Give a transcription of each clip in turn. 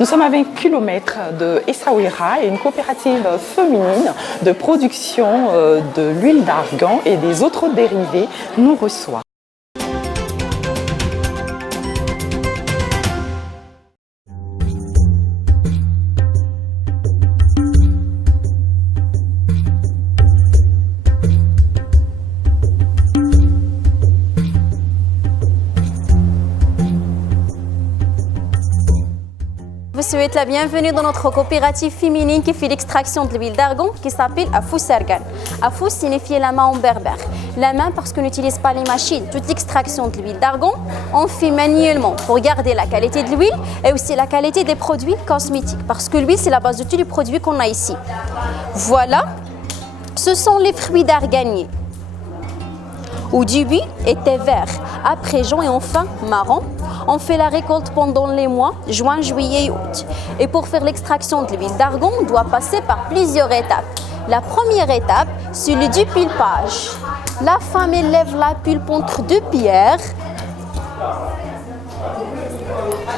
Nous sommes à 20 km de Essaouira et une coopérative féminine de production de l'huile d'argan et des autres dérivés nous reçoit. Je vous souhaite la bienvenue dans notre coopérative féminine qui fait l'extraction de l'huile d'argan qui s'appelle Afous Argan. Afous signifie la main en berbère. La main parce qu'on n'utilise pas les machines. Toute l'extraction de l'huile d'argan, on fait manuellement pour garder la qualité de l'huile et aussi la qualité des produits cosmétiques. Parce que l'huile, c'est la base de tous les produits qu'on a ici. Voilà, ce sont les fruits d'arganier. Au début était vert, après jaune et enfin marron. On fait la récolte pendant les mois juin, juillet et août. Et pour faire l'extraction de l'huile d'argan, on doit passer par plusieurs étapes. La première étape, c'est le dépulpage. La femme élève la pulpe entre deux pierres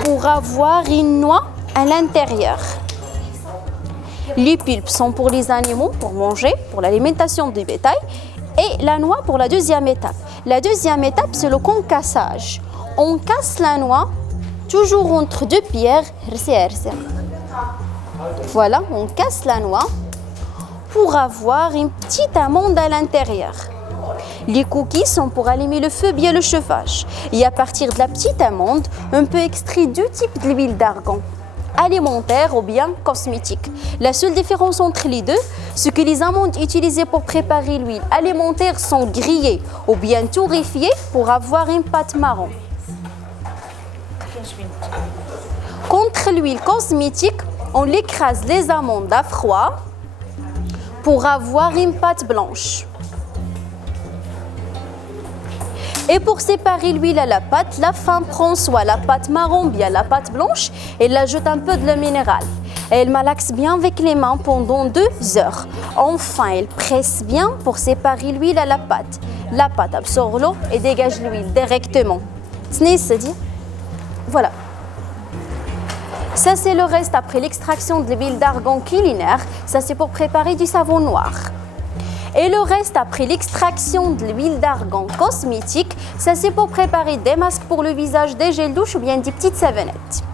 pour avoir une noix à l'intérieur. Les pulpes sont pour les animaux, pour manger, pour l'alimentation du bétail, et la noix pour la deuxième étape. La deuxième étape, c'est le concassage. On casse la noix, toujours entre deux pierres. Voilà, on casse la noix pour avoir une petite amande à l'intérieur. Les cookies sont pour allumer le feu bien le chauffage. Et à partir de la petite amande, on peut extraire deux types d'huile d'argan, alimentaire ou bien cosmétique. La seule différence entre les deux, c'est que les amandes utilisées pour préparer l'huile alimentaire sont grillées ou bien torréfiées pour avoir une pâte marron. Contre l'huile cosmétique, on écrase les amandes à froid pour avoir une pâte blanche. Et pour séparer l'huile à la pâte, la femme prend soit la pâte marron ou bien la pâte blanche et elle ajoute un peu de l'eau minérale. Elle malaxe bien avec les mains pendant 2 heures. Enfin, elle presse bien pour séparer l'huile à la pâte. La pâte absorbe l'eau et dégage l'huile directement. C'est-à-dire, voilà. Ça, c'est le reste après l'extraction de l'huile d'argan culinaire. Ça, c'est pour préparer du savon noir. Et le reste après l'extraction de l'huile d'argan cosmétique, ça, c'est pour préparer des masques pour le visage, des gels douche ou bien des petites savonnettes.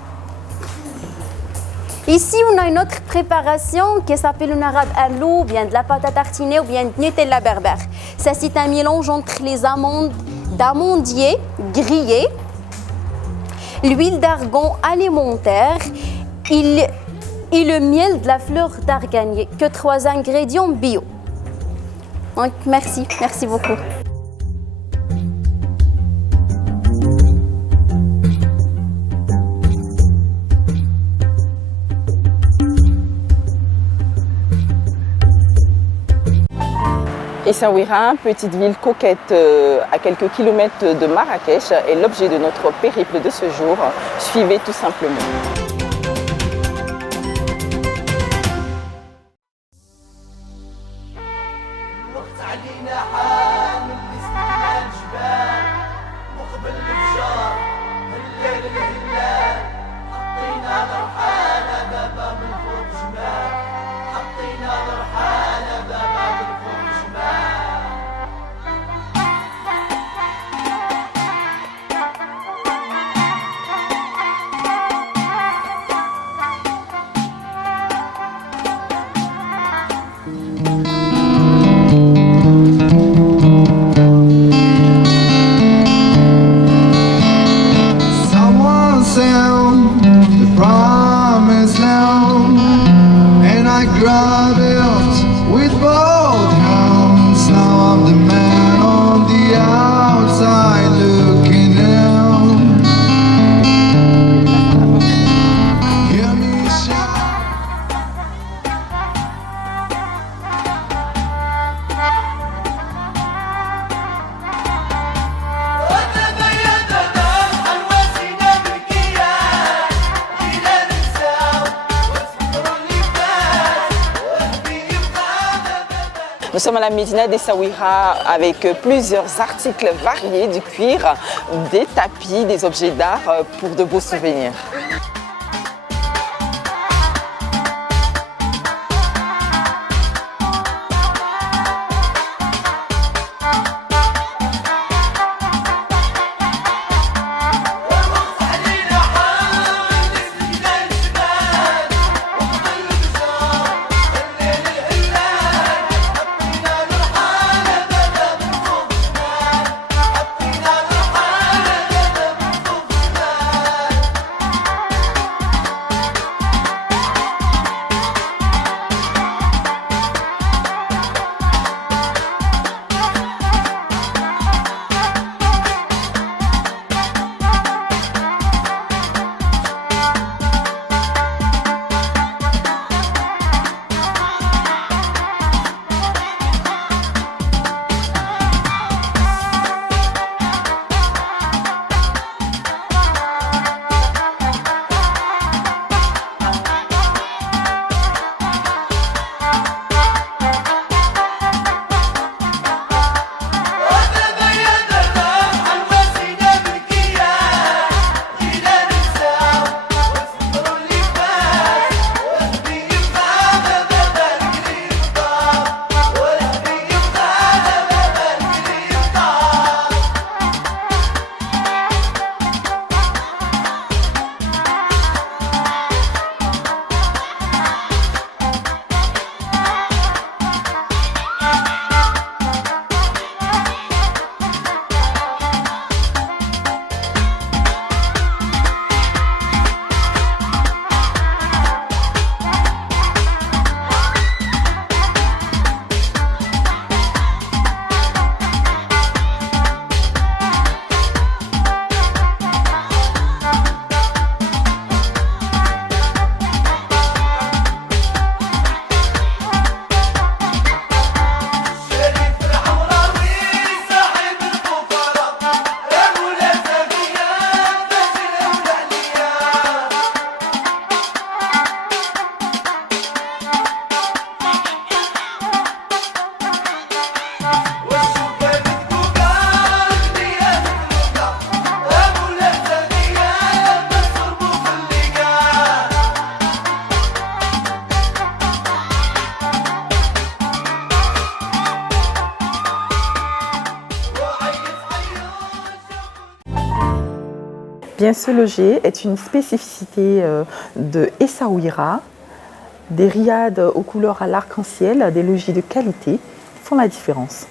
Ici, on a une autre préparation qui s'appelle une arabe amlou, ou bien de la pâte à tartiner ou bien de Nutella berbère. Ça, c'est un mélange entre les amandes d'amandier grillées, l'huile d'argan alimentaire et le miel de la fleur d'arganier, que 3 ingrédients bio. Donc, merci beaucoup. Essaouira, petite ville coquette à quelques kilomètres de Marrakech, est l'objet de notre périple de ce jour. Suivez tout simplement. Nous sommes à la Médina d'Essaouira avec plusieurs articles variés, du cuir, des tapis, des objets d'art pour de beaux souvenirs. Bien se loger est une spécificité de Essaouira. Des riads aux couleurs à l'arc-en-ciel, des logis de qualité font la différence.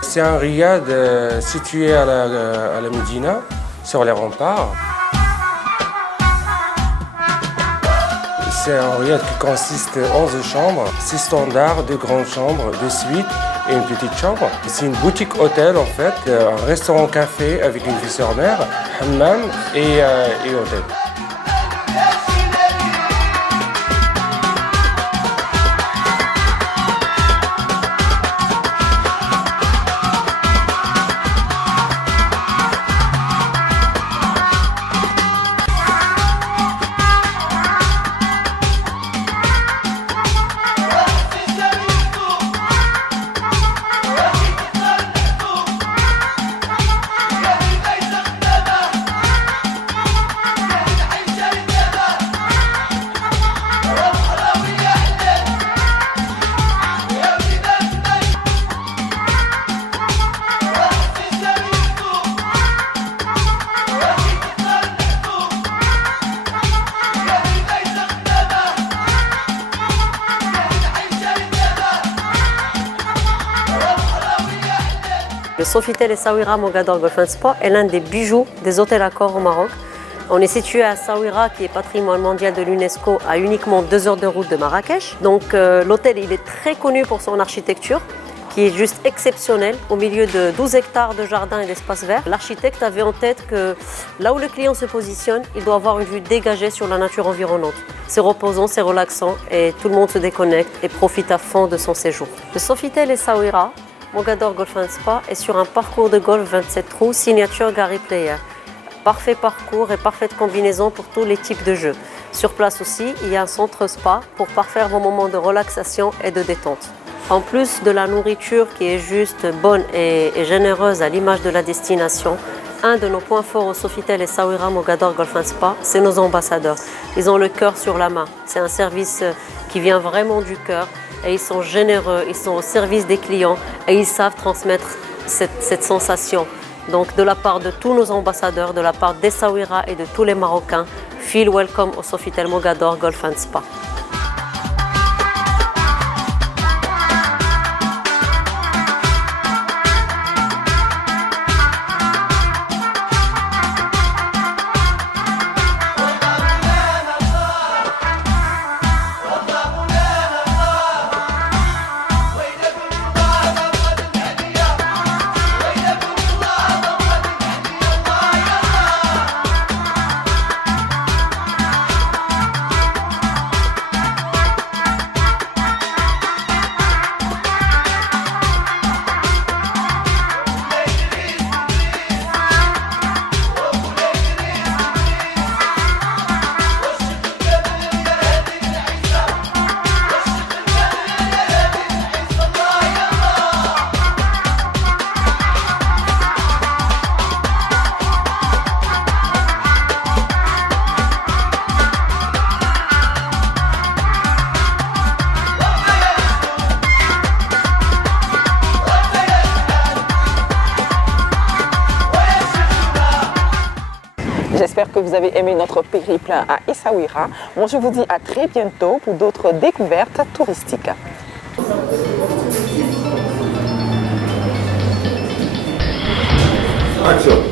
C'est un riad situé à la Médina, sur les remparts. C'est un riad qui consiste en 11 chambres, 6 standards, 2 grandes chambres, 2 suites et une petite chambre. C'est une boutique hôtel en fait, un restaurant-café avec une vue sur mer, hammam et hôtel. Le Sofitel Essaouira Mogador Golf & Spa est l'un des bijoux des hôtels Accor au Maroc. On est situé à Essaouira, qui est patrimoine mondial de l'UNESCO, à uniquement 2 heures de route de Marrakech. Donc l'hôtel il est très connu pour son architecture, qui est juste exceptionnelle, au milieu de 12 hectares de jardins et d'espaces verts. L'architecte avait en tête que là où le client se positionne, il doit avoir une vue dégagée sur la nature environnante. C'est reposant, c'est relaxant et tout le monde se déconnecte et profite à fond de son séjour. Le Sofitel Essaouira Mogador Golf & Spa est sur un parcours de golf 27 trous, signature Gary Player. Parfait parcours et parfaite combinaison pour tous les types de jeux. Sur place aussi, il y a un centre spa pour parfaire vos moments de relaxation et de détente. En plus de la nourriture qui est juste bonne et généreuse à l'image de la destination, un de nos points forts au Sofitel Essaouira Mogador Golf & Spa, c'est nos ambassadeurs. Ils ont le cœur sur la main. C'est un service qui vient vraiment du cœur. Et ils sont généreux, ils sont au service des clients et ils savent transmettre cette sensation. Donc de la part de tous nos ambassadeurs, de la part d'Essaouira et de tous les Marocains, feel welcome au Sofitel Mogador Golf & Spa. J'espère que vous avez aimé notre périple à Essaouira. Moi, je vous dis à très bientôt pour d'autres découvertes touristiques. Action.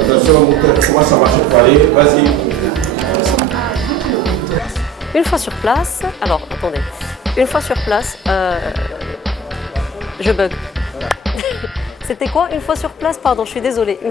Attention, comment ça marche pour aller? Vas-y. Une fois sur place, alors attendez, une fois sur place, je bug. C'était quoi une fois sur place? Pardon, je suis désolée.